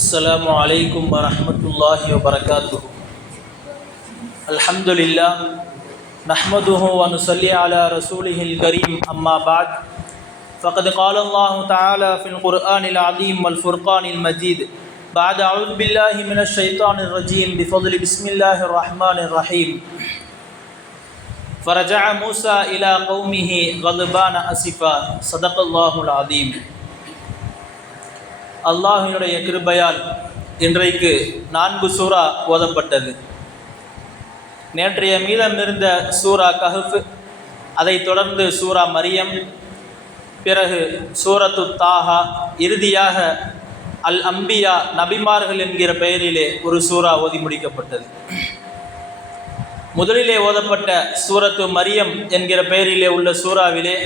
السلام عليكم ورحمة الله وبركاته. الحمد لله نحمده ونصلي على رسوله الكريم أما بعد فقد قال الله تعالى في القرآن العظيم والفرقان المجيد بعد أعوذ بالله من الشيطان الرجيم بفضل بسم الله الرحمن الرحيم فرجع موسى إلى قومه غضبان أسفا صدق الله العظيم. அல்லாஹ்வினுடைய கிருபையால் இன்றைக்கு 4 சூரா ஓதப்பட்டது. நேற்றைய மீதமிருந்த சூரா கஹஃப், அதைத் தொடர்ந்து சூரா மரியம், பிறகு சூரத்து தாஹா, இறுதியாக அல் அம்பியா நபிமார்கள் என்கிற பெயரிலே ஒரு சூரா ஓதி முடிக்கப்பட்டது. முதலிலே ஓதப்பட்ட சூரத்து மரியம் என்கிற பெயரிலே உள்ள சூறாவிலே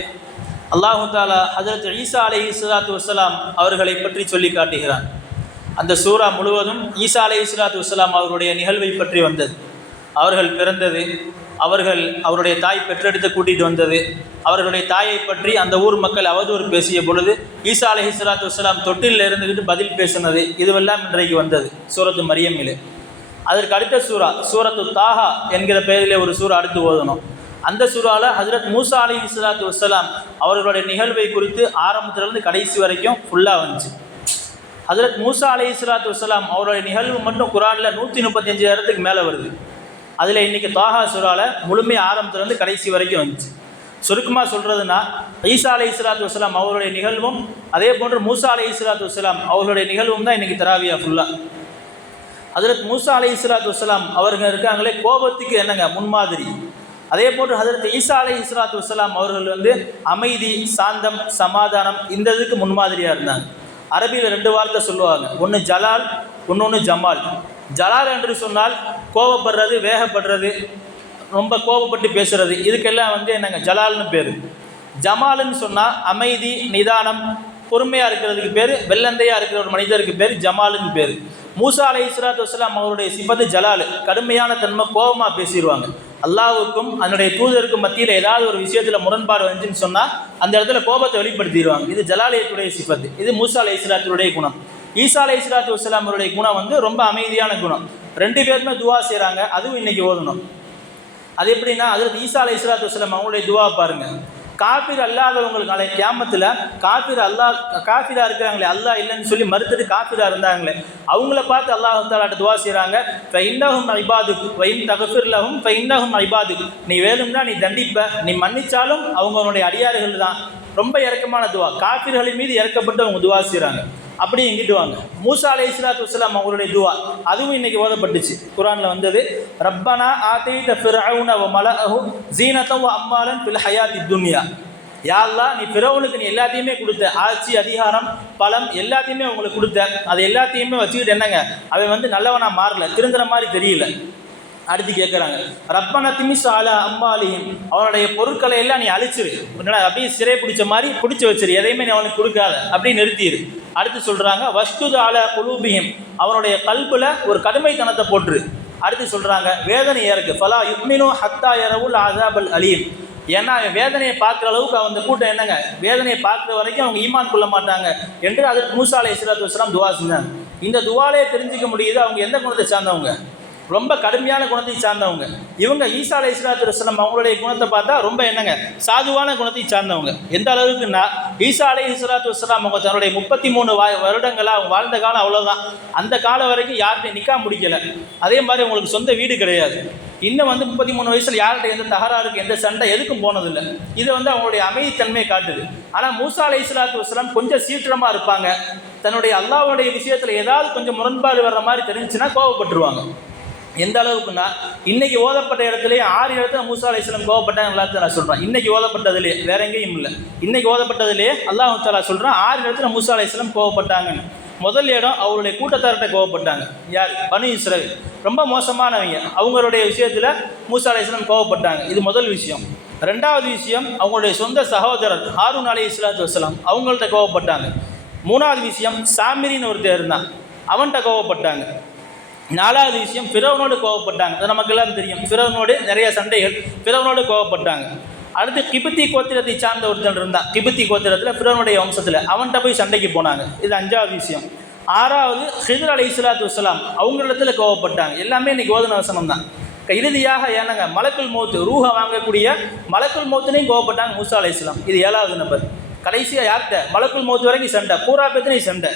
அல்லாஹு தாலா ஹஜ்ரத் ஈசா அலைஹிஸ்ஸலாத்து வஸ்ஸலாம் அவர்களை பற்றி சொல்லி காட்டுகிறான். அந்த சூரா முழுவதும் ஈசா அலைஹிஸ்ஸலாத்து வஸ்ஸலாம் அவருடைய நிகழ்வை பற்றி வந்தது. அவர்கள் பிறந்தது, அவருடைய தாய் பெற்றெடுத்து கூட்டிகிட்டு வந்தது, அவர்களுடைய தாயை பற்றி அந்த ஊர் மக்கள் அவதூறு பேசிய பொழுது ஈசா அலைஹிஸ்ஸலாத்து வஸ்ஸலாம் தொட்டிலில் இருந்துக்கிட்டு பதில் பேசினது, இதுவெல்லாம் இன்றைக்கு வந்தது சூரத்து மரியமிலே. அதற்கு அடுத்த சூரத்து தாஹா என்கிற பெயரிலே ஒரு சூரா அடுத்து ஓதணும். அந்த சூறாவில் ஹஜ்ரத் மூசா அலைஹிஸ்ஸலாத்து வஸ்ஸலாம் அவர்களுடைய நிகழ்வை குறித்து ஆரம்பத்திலிருந்து கடைசி வரைக்கும் ஃபுல்லாக வந்துச்சு. ஹஜ்ரத் மூசா அலைஹிஸ்ஸலாத்து வஸ்ஸலாம் அவருடைய நிகழ்வு மட்டும் குரானில் 135 மேலே வருது. அதில் இன்றைக்கி தாஹா சூறாவில் முழுமையாக ஆரம்பத்திலிருந்து கடைசி வரைக்கும் வந்துச்சு. சுருக்கமாக சொல்கிறதுனா, ஈசா அலைஹிஸ்ஸலாத்து வஸ்ஸலாம் அவருடைய நிகழ்வும் அதே போன்று மூசா அலைஹிஸ்ஸலாத்து வஸ்ஸலாம் அவர்களுடைய நிகழ்வும் தான் இன்றைக்கி தராவியா ஃபுல்லாக. ஹஜ்ரத் மூசா அலைஹிஸ்ஸலாத்து வஸ்ஸலாம் அவர்கள் இருக்காங்களே, கோபத்துக்கு என்னங்க முன்மாதிரி. அதே போன்று ஹஜ்ரத் ஈசா அலைஹிஸ்ஸலாத்து வஸ்ஸலாம் அவர்கள் அமைதி, சாந்தம், சமாதானம், இந்த இதுக்கு முன்மாதிரியாக இருந்தாங்க. அரபியில் 2 வார்த்தை சொல்லுவாங்க, ஒன்று ஜலால், இன்னொன்று ஜமால். ஜலால் என்று சொன்னால் கோபப்படுறது, வேகப்படுறது, ரொம்ப கோபப்பட்டு பேசுறது, இதுக்கெல்லாம் என்னங்க ஜலால்னு பேர். ஜமால்னு சொன்னால் அமைதி, நிதானம், பொறுமையாக இருக்கிறதுக்கு பேர், வெள்ளந்தையாக இருக்கிற ஒரு மனிதருக்கு பேர் ஜமாலுன்னு பேர். மூசா அலைஹிஸ்ஸலாத்து வஸ்ஸலாம் அவருடைய சிஃபத்து ஜலால், கடுமையான தன்மை, கோபமாக பேசிடுவாங்க. அல்லாஹ்வுக்கும் அதனுடைய தூதருக்கும் மத்தியில் ஏதாவது ஒரு விஷயத்தில் முரண்பாடு வந்துச்சுன்னு சொன்னால் அந்த இடத்துல கோபத்தை வெளிப்படுத்திடுவாங்க. இது ஜலாலியத்துடைய சிஃபத்து. இது மூசா அலைஹிஸ்ஸலாத்துடைய குணம். ஈசா அலைஹிஸ்ஸலாத்து வஸ்ஸலாம் அவருடைய குணம் ரொம்ப அமைதியான குணம். 2 பேருமே துவா செய்கிறாங்க, அதுவும் இன்றைக்கி ஓதணும். அது எப்படின்னா, அதில் ஈசா அலைஹிஸ்ஸலாத்து வஸ்ஸலாம் அவங்களுடைய துவா பாருங்கள். காஃபிர் அல்லாதவங்களுக்கு கியாமத்தில் காஃபிராக இருக்கிறாங்களே, அல்லாஹ் இல்லைன்னு சொல்லி மறுத்துட்டு காஃபிராக இருந்தாங்களே, அவங்கள பார்த்து அல்லாஹ் தஆலா துவா செய்கிறாங்க. ஃபஇன்னஹும் இபாதுக் வஇன் தக்ஃபிர் லஹும் ஃபஇன்னஹும் இபாதுக். நீ வேணும்னா நீ தண்டிப்ப, நீ மன்னிச்சாலும் அவங்களுடைய அடியார்கள் தான். ரொம்ப இறக்கமான துவா, காஃபிர்களின் மீது இறக்கப்பட்டு அவங்க துவா செய்கிறாங்க. அப்படி எங்கிட்டு வாங்க. மூசா அலைஹிஸ்ஸலாத்து வஸ்ஸலாம் அவங்களுடைய துவா, அதுவும் இன்றைக்கி ஓதப்பட்டுச்சு. குரானில் வந்தது, ரப்பனா ஆதைத ஃபிர்அவுன வ மலஅஹு ஸீனத்தன் வ அம்வாலன் ஃபில் ஹயாத்தி துன்யா. யா அல்லாஹ், நீ ஃபிரௌனுக்கு நீ எல்லாத்தையுமே கொடுத்த, ஆட்சி, அதிகாரம், பலம் எல்லாத்தையுமே அவங்களுக்கு கொடுத்த. அது எல்லாத்தையுமே வச்சுக்கிட்டு என்னங்க, அவன் நல்லவனாக மாறல, திருந்துற மாதிரி தெரியல. அடுத்து கேட்குறாங்க, ரப்பன திமிஸ் அலா அம்வாலிஹிம், அவனுடைய பொருட்களை எல்லாம் நீ அழிச்சிரு, அப்படியே சிறை பிடிச்ச மாதிரி பிடிச்சி வச்சிரு, எதையுமே நீ அவனுக்கு கொடுக்காத, அப்படியே நிறுத்திடு. அடுத்து சொல்கிறாங்க, வஸ்துது அலா குலூபிஹிம், அவனுடைய கல்புல ஒரு கடுமைத்தனத்தை போட்டுரு. அடுத்து சொல்கிறாங்க, வேதனை இருக்கு, ஃபலா யுக்மினு ஹத்தா யரவுல் அஸாபல் அலீம். ஏன்னா வேதனையை பார்க்குற அளவுக்கு அந்த கூட்டம் என்னங்க, வேதனையை பார்க்குற வரைக்கும் அவங்க ஈமான் கொள்ள மாட்டாங்க என்று அதற்கு மூசா அலைஹிஸ்ஸலாத்து வஸ்ஸலாம் துவா செஞ்சாங்க. இந்த துவாலே தெரிஞ்சிக்க முடியுது அவங்க எந்த குணத்தை சார்ந்தவங்க, ரொம்ப கடுமையான குணத்தை சார்ந்தவங்க. இவங்க ஈசா அலைஹிஸ்ஸலாத்து வஸ்ஸலாம் அவங்களுடைய குணத்தை பார்த்தா ரொம்ப என்னங்க, சாதுவான குணத்தை சார்ந்தவங்க. எந்த அளவுக்குன்னா, ஈசா அலைஹிஸ்ஸலாத்து வஸ்ஸலாம் அவங்க தன்னுடைய 33 வருடங்களாக அவங்க வாழ்ந்த காலம் அவ்வளோதான். அந்த காலம் வரைக்கும் யார்கிட்டையும் நிக்கா முடிக்கலை. அதே மாதிரி அவங்களுக்கு சொந்த வீடு கிடையாது. இன்னும் 33 வயசில் யார்கிட்ட எந்த தகராறுக்கு, எந்த சண்டை எதுக்கும் போனதில்லை. இது அவங்களுடைய அமைதித்தன்மையை காட்டுது. ஆனால் மூசா அலைஹிஸ்ஸலாத்து வஸ்ஸலாம் கொஞ்சம் சீற்றமாக இருப்பாங்க. தன்னுடைய அல்லாஹ்வுடைய விஷயத்தில் ஏதாவது கொஞ்சம் முரண்பாடு வர்ற மாதிரி தெரிஞ்சுன்னா கோவப்பட்டுருவாங்க. எந்த அளவுக்குன்னா, இன்றைக்கி ஓதப்பட்ட இடத்துலேயே 6 இடத்துல மூசா அலைஹிஸ்ஸலாம் கோவப்பட்டாங்க. எல்லாத்தையும் நான் சொல்கிறேன், இன்றைக்கி ஓதப்பட்டதுலேயே, வேற எங்கேயும் இல்லை. இன்றைக்கி ஓதப்பட்டதுலேயே அல்லாஹ் தஆலா சொல்கிறான் 6 இடத்துல மூசா அலைஹிஸ்ஸலாம் கோவப்பட்டாங்கன்னு. முதல் இடம் அவருடைய கூட்டத்தார்கிட்ட கோவப்பட்டாங்க. யார்? பனு இஸ்ரவேல், ரொம்ப மோசமானவங்க. அவங்களுடைய விஷயத்தில் மூசா அலைஹிஸ்ஸலாம் கோவப்பட்டாங்க. இது முதல் விஷயம். 2வது விஷயம், அவங்களுடைய சொந்த சகோதரர் ஹாரூன் அலைஹிஸ்ஸலாத்து வஸ்ஸலாம் அவங்கள்ட்ட கோவப்பட்டாங்க. 3வது விஷயம், சாமிரின்னு ஒருத்தர் இருந்தான், அவன்கிட்ட கோவப்பட்டாங்க. 4வது விஷயம், ஃபிரௌனோடு கோவப்பட்டாங்க. அது நமக்கு எல்லாம் தெரியும், ஃபிரௌனோடு நிறைய சண்டைகள், ஃபிரௌனோடு கோவப்பட்டாங்க. அடுத்து கிபத்தி கோத்திரத்தை சார்ந்த ஒருத்தன் இருந்தான். கிபத்தி கோத்திரத்தில் ஃபிரௌனுடைய வம்சத்தில் அவன்கிட்ட போய் சண்டைக்கு போனாங்க. இது 5வது விஷயம். 6வது ஹித்ர் அலைஹிஸ்ஸலாத்து வஸ்ஸலாம் அவங்களிடத்துல கோவப்பட்டாங்க. எல்லாமே இன்னைக்கு ஓதுன வசனம் தான். இறுதியாக ஏனங்க மலக்குல் மௌத் ரூஹை வாங்கக்கூடிய மலக்குல் மௌத்துனையும் கோவப்பட்டாங்க மூசா அலைஹிஸ்ஸலாம். இது 7வது நம்பர். கடைசியாக யார்கிட்ட? மலக்குல் மௌத் வரைக்கும் சண்டை, பூரா பேத்துனையும் சண்டை.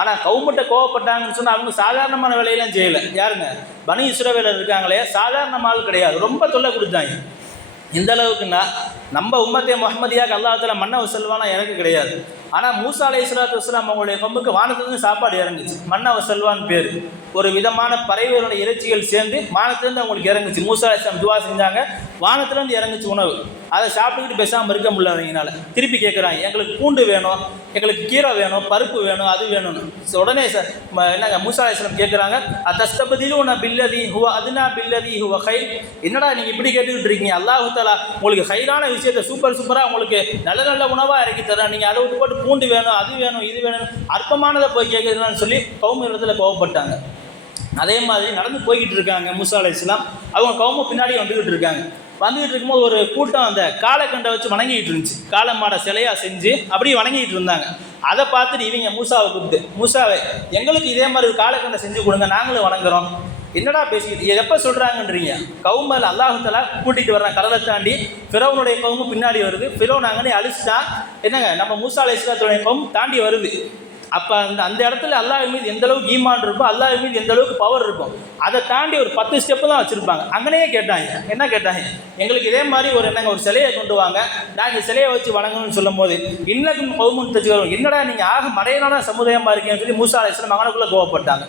ஆனால் கவுமுட்ட கோவப்பட்டாங்கன்னு சொன்னால் அவங்க சாதாரணமான வேலையெல்லாம் செய்யலை. யாருங்க? பனி இஸ்ரவேலர் இருக்காங்களே, சாதாரண ஆள் கிடையாது, ரொம்ப தொல்லை கொடுத்தாங்க. இந்த அளவுக்குன்னா நம்ம உம்மத்தே முஹம்மதியாக அல்லாஹ் தஆலா மன்னவ செல்வானா எனக்கு கிடையாது. ஆனால் மூசா அலைஹிஸ்ஸலாத்து வஸ்ஸலாம் அவங்களுடைய கொம்புக்கு வானத்திலிருந்து சாப்பாடு இறங்குச்சு. மன்னவ செல்வான்னு பேர். ஒரு விதமான பறவைகளுடைய இறைச்சிகள் சேர்ந்து வானத்திலேருந்து அவங்களுக்கு இறங்குச்சு. மூசா அலைஹிஸ்ஸலாம் துவா செஞ்சாங்க, வானத்திலேருந்து இறங்குச்சு உணவு. அதை சாப்பிட்டுக்கிட்டு பேசாமல் இருக்க முடியல. அவங்கனால திருப்பி கேட்குறாங்க, எங்களுக்கு பூண்டு வேணும், எங்களுக்கு கீரை வேணும், பருப்பு வேணும், அது வேணும்னு. உடனே சார் என்னங்க மூசா அலைஹிஸ்ஸலாம் கேட்குறாங்க, அத்தஸ்தபதிலூன பில்லதி ஹுவ அதுனா பில்லதி ஹுவ ஹைர். என்னடா நீங்கள் இப்படி கேட்டுக்கிட்டு இருக்கீங்க? அல்லாஹ் தஆலா உங்களுக்கு ஹைரான விஷயத்தை சூப்பராக உங்களுக்கு நல்ல நல்ல உணவாக இறக்கி தரேன், நீங்கள் அதை விட்டு போட்டு பூண்டு வேணும், அது வேணும், இது வேணும், அற்பமானதை போய் கேட்குறதுன்னு சொல்லி கௌம இடத்துல கோவப்பட்டாங்க. அதே மாதிரி நடந்து போய்கிட்டு இருக்காங்க மூசா அலைஹிஸ்ஸலாம். அவங்க கௌம பின்னாடி வந்துக்கிட்டு இருக்காங்க. வந்துக்கிட்டு இருக்கும்போது ஒரு கூட்டம் அந்த காளைக்கண்டை வச்சு வணங்கிட்டு இருந்துச்சு. காளை மாடை சிலையாக செஞ்சு அப்படியே வணங்கிட்டு இருந்தாங்க. அதை பார்த்துட்டு இவங்க மூசாவை கூப்பிட்டு, மூசாவை எங்களுக்கு இதே மாதிரி ஒரு காளைக்கண்டை செஞ்சு கொடுங்க, நாங்களும் வணங்குறோம். என்னடா பேசிக்கிட்டு எப்போ சொல்கிறாங்கன்றீங்க? கவுமல் அல்லாஹ் தஆலா கூட்டிகிட்டு வர்றான் கடலை தாண்டி. ஃபிரௌனுடைய கவுமு பின்னாடி வருது. ஃபிரௌன் அங்கனே அழிச்சிட்டா. என்னங்க நம்ம மூசா அலைஹிஸ்ஸலாத்துடைய கவும் தாண்டி வருது. அப்போ அந்த இடத்துல அல்லாஹ் மீது எந்த அளவுக்கு ஈமான் இருக்கும், அல்லாஹ் மீது எந்த அளவுக்கு பவர் இருக்கும், அதை தாண்டி ஒரு 10 ஸ்டெப்பு தான் வச்சுருப்பாங்க. அங்கனையே கேட்டாங்க, என்ன கேட்டாங்க? எங்களுக்கு இதே மாதிரி ஒரு என்னங்க ஒரு சிலையை கொண்டு வாங்க, நாங்கள் சிலையை வச்சு வணங்கணும்னு சொல்லும் போது இன்னக்கும் கவுமுன் தஜ்ஹலூன், என்னடா நீங்கள் ஆக மடையனான சமுதாயமாக இருக்கீங்கன்னு சொல்லி மூசா அலைஹிஸ்ஸலாம் மகனுக்குள்ளே கோவப்பட்டாங்க.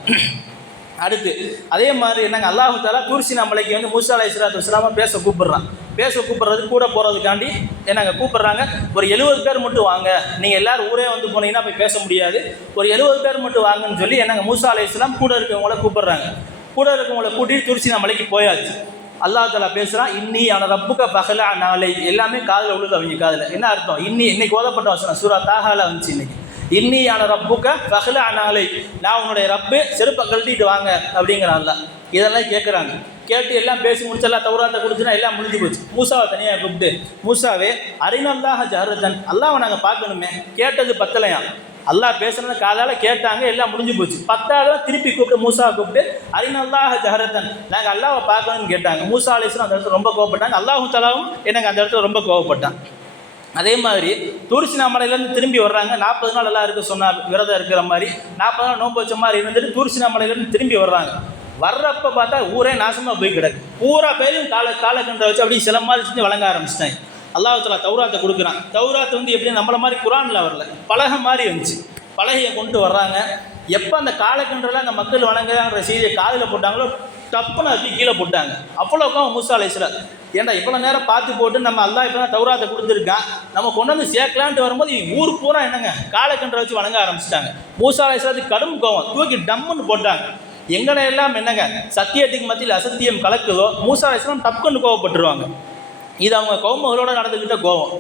அடுத்து அதே மாதிரி என்னங்க அல்லாஹ் தஆலா தூர் சீனா மலைக்கு வந்து மூசா அலைஹிஸ்ஸலாத்து வஸ்ஸலாம் பேச கூப்பிடுறான். பேச கூப்பிட்றது கூட போகிறதுக்காண்டி என்னங்க கூப்பிட்றாங்க, ஒரு 70 பேர் மட்டும் வாங்க, நீங்கள் எல்லோரும் ஊரே வந்து போனீங்கன்னா போய் பேச முடியாது, ஒரு 70 பேர் மட்டும் வாங்கன்னு சொல்லி என்னங்க மூசா அலைஹிஸ்ஸலாம் கூட இருக்கவங்கள கூப்பிட்றாங்க. கூட இருக்கவங்கள கூட்டிட்டு தூர் சீனா மலைக்கு போயாச்சு. அல்லாஹ் தஆலா பேசுகிறான், இன்னி அன ரப்புக ஃபஹ்லா நாளை. எல்லாமே காதில் விழுது அவங்க காதில். என்ன அர்த்தம்? இன்னைக்கு ஓதப்பட்ட வசனம் சூரா தாஹால வந்துச்சு. இன்னைக்கு இன்னியான ரப்புக்க ஃபஹ்லா நாளை, நான் உன்னுடைய ரப்பு செருப்பை கழட்டிட்டு வாங்க அப்படிங்கிறான்ல. இதெல்லாம் கேட்குறாங்க. கேட்டு எல்லாம் பேசி முடிச்செல்லாம் தௌராத்தை கொடுத்துனா எல்லாம் முடிஞ்சு போச்சு. மூசாவை தனியாக கூப்பிட்டு, மூசாவே அரினல்லாஹ ஜஹரத்தன், அல்லாஹ்வை நாங்கள் பார்க்கணுமே, கேட்டது பத்தலையா, அல்லாஹ் பேசுனது காதால் கேட்டாங்க, எல்லாம் முடிஞ்சு போச்சு. 10வது திருப்பி கூப்பிட்டு மூசாவை கூப்பிட்டு அரினல்லாஹ ஜஹரத்தன், நாங்கள் அல்லாஹ்வை பார்க்கணும்னு கேட்டாங்க. மூசா அலைஹிஸ்ஸலாம் அந்த இடத்துல ரொம்ப கோவப்பட்டாங்க. அல்லாஹ் தஆலாவும் எனக்கு அந்த இடத்துல ரொம்ப கோவப்பட்டான். அதே மாதிரி தூர் சீனா மலையிலேருந்து திரும்பி வர்றாங்க. 40 நாள் எல்லாம் இருக்க சொன்னார், விரதம் இருக்கிற மாதிரி 40 நாள் நோன்பு வச்ச மாதிரி இருந்துட்டு தூர் சீனா மலையிலேருந்து திரும்பி வர்றாங்க. வர்றப்ப பார்த்தா ஊரே நாசமாக போய் கிடக்கு. பூரா பேரும் காலக்கண்டை வச்சு அப்படியே சில மாதிரி செஞ்சு வழங்க ஆரம்பிச்சிட்டாங்க. அல்லாஹ் தஆலா தௌராத்தை கொடுக்குறான். தௌராத்தை வந்து எப்படி நம்மளை மாதிரி குரானில் வரல, பலகை மாதிரி இருந்துச்சு. பலகையை கொண்டு வர்றாங்க. எப்போ அந்த காலக்கன்றில் அந்த மக்கள் வணங்குறாங்கிற செய்தியை காதில் போட்டாங்களோ டப்புன்னு அது கீழே போட்டாங்க. அவ்வளோக்கும் மூசா அலைஹிஸ்ஸலாம், ஏன்டா இவ்வளோ நேரம் பார்த்து போட்டு நம்ம அல்லாஹ் இப்போ தான் தௌராத்தை கொடுத்துருக்கான், நம்ம கொண்டு வந்து சேர்க்கலான்ட்டு வரும்போது ஊர் பூரா என்னங்க காலக்கன்றை வச்சு வணங்க ஆரம்பிச்சிட்டாங்க. மூசா அலைஹிஸ்ஸலாத்துக்கு கடும் கோவம், தூக்கி டம்முன்னு போட்டாங்க. எங்களை எல்லாம் என்னங்க சத்தியத்துக்கு மத்தியில் அசத்தியம் கலக்குதோ மூசா அலைஹிஸ்ஸலாம் டப்புன்னு கோவப்பட்டுருவாங்க. இது அவங்க கௌமகளோட நடந்துக்கிட்ட கோவம்.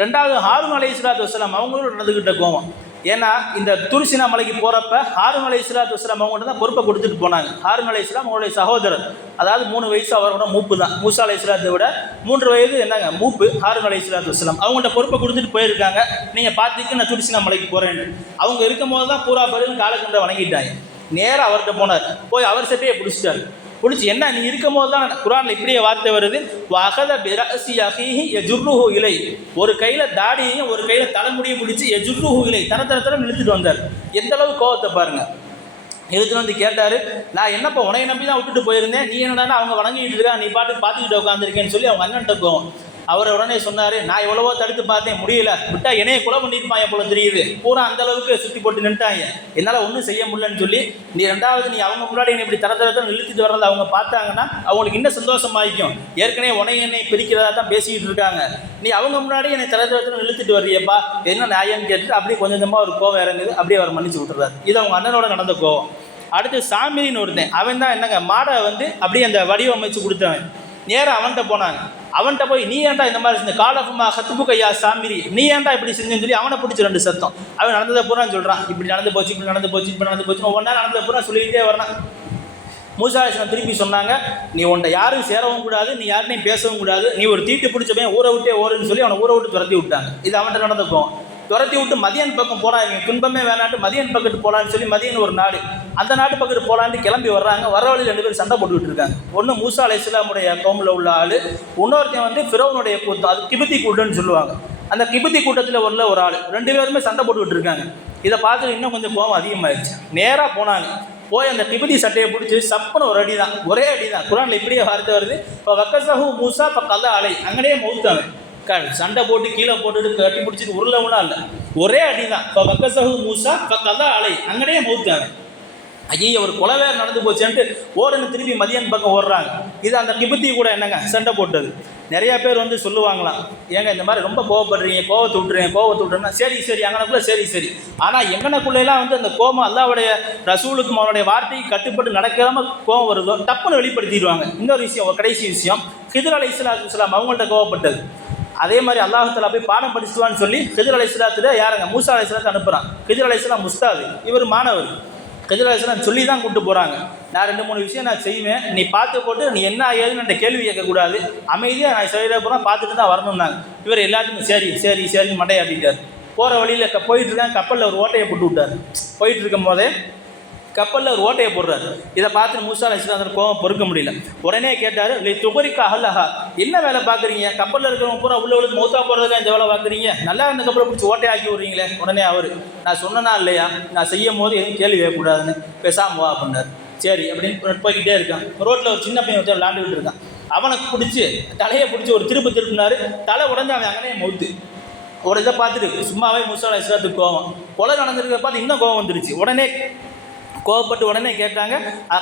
2வது ஹாரூன் அலைஹிஸ்ஸலாத்து வஸ்ஸலாம் அவங்களோட நடந்துக்கிட்ட கோவம். ஏன்னா இந்த தூர் சீனா மலைக்கு போகிறப்ப ஹாரூன் அலைஹிஸ்ஸலாத்து வஸ்ஸலாம் அவங்கள்ட்ட தான் பொறுப்பை கொடுத்துட்டு போனாங்க. ஹாரூன் அலைஹிஸ்ஸலாம் அவங்களுடைய சகோதரர், அதாவது 3 வயசு அவரோட மூப்பு தான். மூசா அலைஹிஸ்ஸலாத்தை விட 3 வயது என்னங்க மூப்பு ஹாரூன் அலைஹிஸ்ஸலாத்து வஸ்ஸலாம். அவங்கள்ட்ட பொறுப்பை கொடுத்துட்டு போயிருக்காங்க. நீங்கள் பார்த்துக்கு நான் தூர் சீனா மலைக்கு போகிறேன். அவங்க இருக்கும் போது தான் பூரா பேரும் காலக்கண்டை வணங்கிட்டாங்க. நேராக அவர்கிட்ட போனார். போய் அவர் சட்டையை பிடிச்சிட்டாரு. பிடிச்சி, என்ன நீ இருக்கும் போது தான் குரானில் இப்படியே வார்த்தை வருது, வஹத பிரஅஸி அஹீஹி யஜுர்ருஹு இலை, ஒரு கையில் தாடியையும் ஒரு கையில் தலைமுடியை பிடிச்சி யஜுர்ருஹு இலை தரத்தரத்தரம் இழுத்துட்டு வந்தார். எந்த அளவு கோவத்தை பாருங்கள். இழுத்துட்டு வந்து கேட்டார், நான் என்னப்பா உனையை நம்பி தான் விட்டுட்டு போயிருந்தேன், நீ என்னடானா அவங்க வணங்கிட்டு இருக்கா, நீ பாட்டு பார்த்துக்கிட்டு உட்காந்துருக்கேன்னு சொல்லி அவங்க அண்ணன்ட்ட கோவம். அவர் உடனே சொன்னார், நான் எவ்வளவோ தடுத்து பார்த்தேன், முடியல, விட்டா என்னைய கொலை பண்ணியிருப்பாங்க போல தெரியுது, பூரா அந்த அளவுக்கு சுற்றி போட்டு நின்ட்டாங்க, என்னால் ஒன்றும் செய்ய முடியலன்னு சொல்லி, நீ 2வது நீ அவங்க முன்னாடி என்னை இப்படி தரத்தரத்தை இழுத்துட்டு வர்றதை அவங்க பார்த்தாங்கன்னா அவங்களுக்கு இன்னும் சந்தோஷமாயிக்கும். ஏற்கனவே என்னை பிரிக்கிறதா தான் பேசிக்கிட்டு இருக்காங்க, நீ அவங்க முன்னாடி என்னை தரத்தரத்தை இழுத்துட்டு வர்றியப்பா, என்ன நியாயம்னு கேட்டுட்டு அப்படியே கொஞ்சம் கொஞ்சமாக ஒரு கோவம் இறங்குது. அப்படியே அவர் மன்னிச்சு விட்டுறாரு. இது அவங்க அண்ணனோட நடந்த கோவம். அடுத்து சாமிரின்னு ஒருத்தன், அவன் தான் என்னங்க மாடை வந்து அப்படியே அந்த வடிவமைச்சு கொடுத்தவன். நேராக அவன்கிட்ட போனாங்க. அவன்கிட்ட போய், நீ ஏன்டா இந்த மாதிரி செஞ்ச, காலஃபுமா ஹத்துபுக்கையா சாமிரி, நீ ஏன்டா இப்படி செஞ்சேன்னு சொல்லி அவனை பிடிச்சி 2 சத்தம். அவன் நடந்ததை பூரா சொல்கிறான், இப்படி நடந்து போச்சு, இப்படி நடந்து போச்சு, இப்படி நடந்து போச்சு, ஒவ்வொன்றா நடந்ததை பூரா சொல்லிக்கிட்டே வரான். மூசா அலைஹிஸ்ஸலாம் திருப்பி சொன்னாங்க, நீ உன்னை யாரும் சேரவும் கூடாது, நீ யார்ட்டையும் பேசவும் கூடாது, நீ ஒரு தீட்டு பிடிச்சவன் ஊரை விட்டே ஓடுன்னு சொல்லி அவனை ஊரை விட்டு துரத்தி விட்டாங்க. இது அவன்கிட்ட நடந்துக்கும். துரத்தி விட்டு மதியன் பக்கம் போனா, இவங்க துன்பமே வேணாட்டு மதியன் பக்கத்து போகலான்னு சொல்லி, மதியன் ஒரு நாடு, அந்த நாட்டு பக்கத்து போகலான்னு கிளம்பி வர்றாங்க. வர வழி 2 பேர் சண்டை போட்டுக்கிட்டு இருக்காங்க. ஒன்று மூசா அலைஹிஸ்ஸலாமுடைய கவுமில் உள்ள ஆள், இன்னொருத்தன் வந்து ஃபிரௌனுடைய கூட்டம், அது கிபித்தி கூட்டம்னு சொல்லுவாங்க. அந்த கிபித்தி கூட்டத்தில் உள்ள ஒரு ஆள், 2 பேருமே சண்டை போட்டுக்கிட்டு இருக்காங்க. இதை பார்த்து இன்னும் கொஞ்சம் கோபம் அதிகமாகிடுச்சு. நேராக போனாங்க, போய் அந்த கிபிதி சட்டையை பிடிச்சி சப்புன்னு ஒரு அடி தான், ஒரே அடி தான். குரானில் இப்படியே வார்த்தை வருது, இப்போ வக்கசஹு மூசா இப்போ கல்லா அலை, அங்கேயே மௌத்தாங்க. சண்டை போட்டு கீழே போட்டுட்டு கட்டி பிடிச்சிட்டு உருளவுனா இல்லை, ஒரே அடி தான். இப்போ வக்கசஹு மூசா இப்போ கல்லா அலை, அங்கேயே மௌத்தாங்க. ஐயோ ஒரு கொலை வேறு நடந்து போச்சுன்ட்டு ஓடுன்னு திருப்பி மதியன் பக்கம் ஓடுறாங்க. இது அந்த கிபத்தி கூட என்னங்க சண்டை போட்டது. நிறையா பேர் வந்து சொல்லுவாங்களாம், ஏங்க இந்த மாதிரி ரொம்ப கோவப்படுறீங்க, கோவத்தை விட்டுறேன்னா சரி அங்கனக்குள்ளே சரி. ஆனால் எங்கனக்குள்ளெல்லாம் வந்து அந்த கோபம் அல்லாவுடைய ரசூலுக்கும் அவனுடைய வார்த்தைக்கு கட்டுப்பட்டு நடக்காமல் கோபம் வருதோ டப்புன்னு வெளிப்படுத்திடுவாங்க. இன்னொரு விஷயம், ஒரு கடைசி விஷயம், ஹிதர் அலைஹிஸ்ஸலாம் அவங்கள்ட்ட கோவப்பட்டது. அதே மாதிரி அல்லாஹ் தஆலா போய் பாடம் படிச்சுவான்னு சொல்லி ஹிதர் அலைஹிஸ்ஸலாத்தை யாருங்க மூசா அலைஹிஸ்ஸலாத்தை அனுப்புகிறான். ஹிதர் அலைஹிஸ்ஸலாம் முஸ்தாது, இவர் மாணவர். ஹிதர் அலைஹிஸ்ஸலாம் சொல்லி தான் கூப்பிட்டு போகிறாங்க. நான் 2-3 விஷயம் நான் செய்வேன், நீ பார்த்து போட்டு நீ என்ன ஏதுன்னு என்கிட்ட கேள்வி கேட்கக்கூடாது, அமைதியாக நான் செய்கிற போனால் பார்த்துட்டு தான் வரணும்னாங்க. இவர் எல்லாத்துக்கும் சரின்னு மண்டையாட்டிட்டார். போகிற வழியில் போயிட்டு இருக்காங்க, கப்பலில் ஒரு ஓட்டையை போட்டு விட்டார். போயிட்டு இருக்கும் போதே கப்பலில் ஒரு ஓட்டையை போடுறாரு. இதை பார்த்து மூசா அலைஹிஸ்ஸலாம் கோவம் பொறுக்க முடியல. உடனே கேட்டார், துபரிக்கா அஹ்லஹா, என்ன வேலை பார்க்குறீங்க? கப்பலில் இருக்கிறவங்க பூரா உள்ளவளுக்கு மௌத்தா போடுறதுக்காக இந்த வேலை பார்க்குறீங்க, நல்லா இருந்த கப்பலை பிடிச்சி ஓட்டையை ஆக்கி விட்றீங்களே. உடனே அவர், நான் சொன்னனா இல்லையா, நான் செய்யும் போது எதுவும் கேள்வி கேட்கக்கூடாதுன்னு, பேசாமல் வா அப்படின்னாரு. சரி அப்படின்னு போய்கிட்டே இருக்கான். ரோட்டில் ஒரு சின்ன பையன் வச்சு விளாண்டுக்கிட்டு இருக்கான். அவனுக்கு பிடிச்சி தலையை பிடிச்சி ஒரு திருப்பினாரு. தலை உடஞ்சி அவன் அங்கனே மௌத்து. ஒரு இதை பார்த்துட்டு சும்மாவே மூசா அலைஹிஸ்ஸலாத்துக்கு கோவம், கொலை நடந்திருக்க பார்த்து இன்னும் கோவம் வந்துருச்சு. கோவப்பட்டு கேட்டாங்க,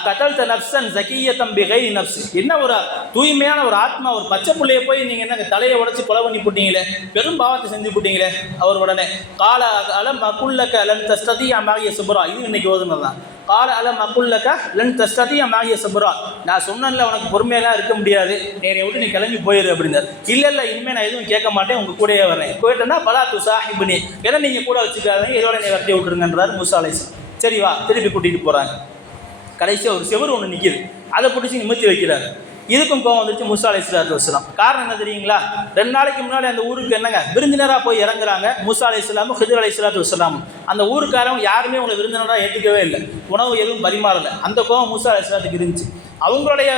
கதல்த நஃப்ஸன் ஸகிய்யத்தன் பிகைரி நஃப்ஸ், என்ன ஒரு தூய்மையான ஒரு ஆத்மா, ஒரு பச்சை பிள்ளையை போய் நீங்கள் என்ன தலையை உடச்சி கொலை பண்ணி போட்டீங்களே, பெரும் பாவத்தை செஞ்சு போட்டீங்களே. அவர் உடனே கால அலம் அகுல்லக லன் தஸ்ததிஅ மஇய ஸப்ரா, இது இன்னைக்கு ஓதுனதான். கால அலம் அகுல்லக லன் தஸ்ததிஅ மஇய ஸப்ரா, நான் சொன்னேன்ல உனக்கு பொறுமையெல்லாம் இருக்க முடியாது, என்னை விட்டு நீ கிளம்பி போயிரு அப்படின்னாரு. இல்லை இனிமேல் நான் எதுவும் கேட்க மாட்டேன், உங்கள் கூடயே வரேன். போயிட்டேன்னா பலா துசாஹிப்னி, எதை நீங்கள் கூட வச்சுக்காதீங்க, இதோட என்னை வரட்டி விட்டுருங்கன்றார் மூசா அலைஹிஸ்ஸலாம். சரி வா, திருப்பி கூட்டிகிட்டு போகிறாங்க. கடைசியாக ஒரு செவரு ஒன்று நிற்கிது, அதை பிடிச்சி நிமித்தி வைக்கிறாரு. இதுக்கும் கோவம் வந்துருச்சு மூசா அலைஹிஸ்ஸலாம். காரணம் என்ன தெரியுங்களா? 2 நாளைக்கு முன்னாடி அந்த ஊருக்கு என்னங்க விருந்தினராக போய் இறங்குறாங்க மூசா அலைஹிஸ்ஸலாமும் ஹிதர் அலைஹிஸ்ஸலாமும். அந்த ஊருக்காரங்க யாருமே உங்களை விருந்தினராக ஏற்றுக்கவே இல்லை, உணவு எதுவும் பரிமாறலை. அந்த கோவம் மூசா அலைஹிஸ்ஸலாத்துக்கு இருந்துச்சு. அவங்களுடைய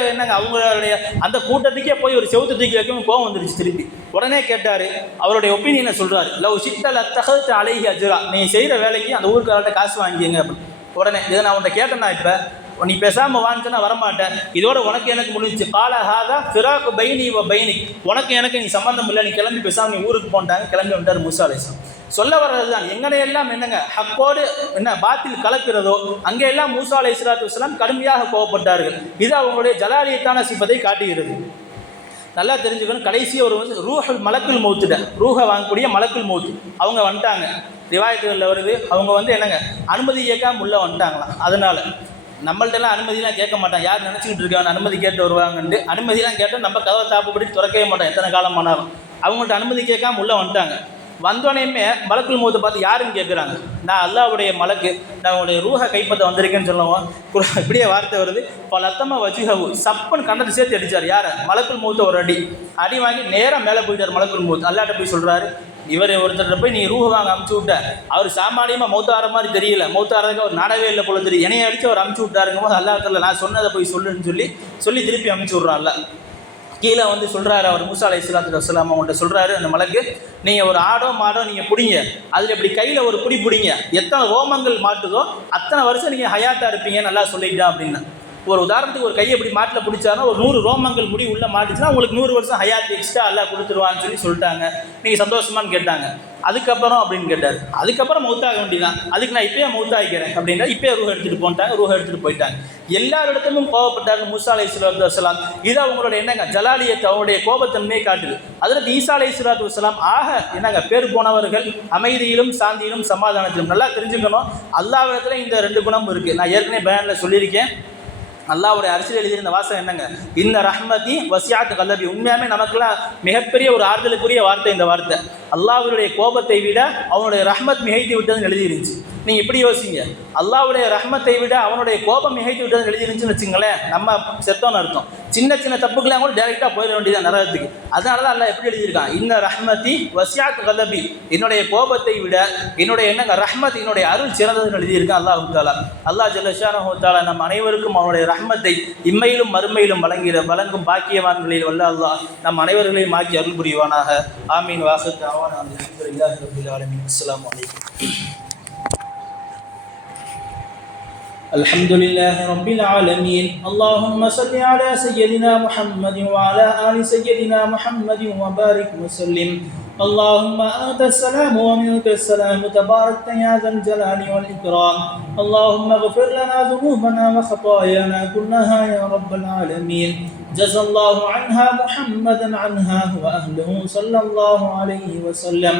அந்த கூட்டத்துக்கே போய் ஒரு செவுத்து தூக்கி வைக்கவும் கோவம் வந்துருச்சு திருப்பி. உடனே கேட்டார், அவருடைய ஒப்பீனியனை சொல்கிறாரு, லவ் ஷித்தல் அத்தஹத் அலைஹி அஜ்ரா, நீ செய்கிற வேலைக்கு அந்த ஊருக்காரர்கிட்ட காசு வாங்கிங்க அப்படின்னு. உடனே இதை நான் உன்ட்ட கேட்டேன்னா, இப்போ நீ பேசாமல் வாங்கினா வரமாட்டேன், இதோட உனக்கு எனக்கு முடிஞ்சிச்சு. கால ஹாதா ஃபிராக்கு பைனி வ பைனி, உனக்கு எனக்கு நீ சம்மந்தம் இல்லை, நீ கிளம்பி பேசாமல் நீ ஊருக்கு போன்ட்டாங்க. கிளம்பி வந்தார் மூசா அலைஹிஸ்ஸலாம். சொல்ல வர்றது தான், எங்கனையெல்லாம் என்னங்க ஹக்கோடு என்ன பாத்தில் கலக்கிறதோ அங்கெல்லாம் மூசா அலைஹிஸ்ஸலாம் கடுமையாக கோவப்பட்டார்கள். இது அவங்களுடைய ஜலாலியத்தான சிப்பத்தை காட்டுகிறது. நல்லா தெரிஞ்சுக்கணும். கடைசி ஒரு ரூஹல் மலக்குல் மௌத்துட, ரூஹை வாங்கக்கூடிய மலக்குல் மௌத்து அவங்க வந்துட்டாங்க. ரிவாயத்துகளில் வருது, அவங்க என்னங்க அனுமதி கேட்காம உள்ளே வந்துட்டாங்களாம். அதனால் நம்மள்ட்டெல்லாம் அனுமதிலாம் கேட்க மாட்டாங்க. யார் நினச்சிக்கிட்டு இருக்காங்க அனுமதி கேட்டு வருவாங்கன்ட்டு. அனுமதிலாம் கேட்டால் நம்ம கதவை தாப்புப்படி திறக்கவே மாட்டோம், எத்தனை காலம் ஆனாலும். அவங்கள்ட்ட அனுமதி கேட்காம உள்ளே வந்துட்டாங்க. வந்தோடனே மலக்குல் மௌத்தை பார்த்து யாருன்னு கேட்குறாங்க. நான் அல்லாஹ்வுடைய மலக்கு, நான் உடைய ரூஹை கைப்பற்ற வந்திருக்கேன்னு சொல்லுவோம். இப்படியே வார்த்தை வருது, இப்போ லத்தமாக வச்சுஹவு சப்புன்னு கண்ணத்தை சேர்த்து அடித்தார். யாரை? மலக்குல் மௌத்தை ஒரு அடி வாங்கி நேராக மேலே போயிட்டார் மலக்குல் மௌத். அல்லாட்ட போய் சொல்கிறாரு, இவர் ஒருத்தர் போய் நீ ரூஹ் வாங்க அமுச்சு விட்ட, அவர் சாமானியமாக மௌத்தார மாதிரி தெரியல, மௌத்தாரதுக்கு அவர் நாடவே இல்லை போல தெரியும், என்னைய அடித்து அவர் அமுச்சு விட்டாருங்க போது அல்லாஹ் தஆலா நான் சொன்னதை போய் சொல்லுன்னு சொல்லி திருப்பி அமுச்சு விட்றான்ல. கீழே சொல்கிறாரு அவர் மூசா அலைஹிஸ்ஸலாம் அவங்கள்ட்ட சொல்கிறாரு, அந்த மலக்கு, நீங்கள் ஒரு ஆடோ மாடோ நீங்கள் பிடிங்க, அதில் இப்படி கையில் ஒரு பிடிங்க, எத்தனை ரோமங்கள் மாட்டுதோ அத்தனை வருஷம் நீங்கள் ஹயாத்தாக இருப்பீங்க நல்லா சொல்லிட்டா அப்படின்னா. ஒரு உதாரணத்துக்கு ஒரு கையை இப்படி மாட்டில் பிடிச்சாருன்னா ஒரு 100 ரோமங்கள் முடி உள்ளே மாட்டுச்சுன்னா உங்களுக்கு 100 வருஷம் ஹயாத் எக்ஸ்ட்ரா எல்லாம் கொடுத்துருவான்னு சொல்லிட்டாங்க. நீங்கள் சந்தோஷமானு கேட்டாங்க. அதுக்கப்புறம் அப்படின்னு கேட்டார். அதுக்கப்புறம் மௌத்தாக வேண்டியதான், அதுக்கு நான் இப்போயே மௌத்தாகிக்கிறேன் அப்படின்னா இப்போயே ரூஹை எடுத்துகிட்டு போட்டாங்க. ரூஹை எடுத்துகிட்டு போயிட்டாங்க. எல்லாரிடத்தும் கோபப்பட்டாங்க மூசா அலைஹிஸ்ஸலாம். இது அவங்களோட என்னங்க ஜலாலியத்தை, அவங்களுடைய கோபத்தன்மையை காட்டுது. அதில் ஈசா அலைஹிஸ்ஸலாம் ஆக என்னங்க பேர் போனவர்கள், அமைதியிலும் சாந்தியிலும் சமாதானத்திலும். நல்லா தெரிஞ்சுக்கணும், அல்லாஹ்விடத்தில் இந்த 2 குணம் இருக்குது. நான் ஏற்கனவே பயானில் சொல்லியிருக்கேன். அல்லாஹ்வுடைய அரசியல் எழுதியிருந்த வாசகம் என்னங்க, இந்த ரஹ்மதி வசியாத் கல்லபி. உண்மையாமே நமக்கெல்லாம் மிகப்பெரிய ஒரு ஆறுதலுக்குரிய வார்த்தை இந்த வார்த்தை. அல்லாஹ்வுடைய கோபத்தை விட அவனுடைய ரஹ்மத் மிகைத்து விட்டதுன்னு எழுதியிருந்துச்சு. நீங்கள் இப்படி யோசிங்க, அல்லாஹ்வுடைய ரஹ்மத்தை விட அவனுடைய கோபம் மிகைத்து விட்டதுன்னு எழுதிருந்துச்சுன்னு வச்சுங்களேன், நம்ம செத்தோன்னு அர்த்தம். சின்ன சின்ன தப்புக்கெல்லாம் கூட டேரெக்டாக போயிட வேண்டியதான் நரகத்துக்கு. அதனால தான் அல்லாஹ் எப்படி எழுதியிருக்கான், இன்ன ரஹ்மதி வசியாத் கலபி, என்னுடைய கோபத்தை விட என்னுடைய என்னங்க ரஹ்மத், என்னுடைய அருள் சிறந்ததுன்னு எழுதியிருக்கான் அல்லாஹ் தாலா. அல்லாஹ் ஜல்ல ஷானஹு தஆலா நம் அனைவருக்கும் அவனுடைய ரஹ்மத்தை இம்மையிலும் மறுமையிலும் வழங்கும் பாக்கியவான்களில் வல்ல அல்லாஹ் நம் அனைவர்களையும் ஆக்கி அருள் புரிவானாக. ஆமீன். வாஹிர் தஅவானா அல்ஹம்துலில்லாஹி ரப்பில் ஆலமீன். அஸ்ஸலாமு அலைக்கும். الحمد لله رب العالمين. اللهم صل على سيدنا محمد وعلى آل سيدنا محمد وبارك وسلم. اللهم أنت السلام ومنك السلام، تباركت يا ذا الجلال والإكرام. اللهم اغفر لنا ذنوبنا وخطايانا كلها يا رب العالمين. جزى الله عنها محمدا عنها وأهله صلى الله عليه وسلم.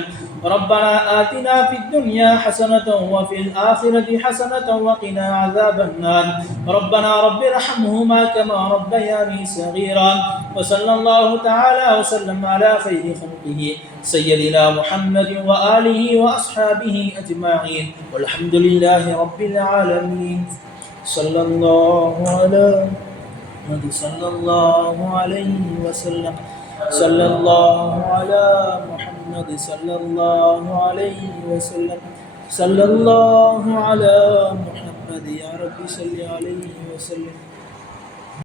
ربنا آتنا في الدنيا حسنة وفي الآخرة حسنة وقنا عذاب النار. ربنا رب ارحمهما كما ربياني صغيرا. وصلى الله تعالى وسلم على خير خلقه سيدنا محمد وآله وأصحابه أجمعين، والحمد لله رب العالمين. صلى الله على محمد صلى الله عليه وسلم. صلى الله على محمد صلى الله عليه وسلم. صلى الله على محمد يا رب صل عليه وسلم.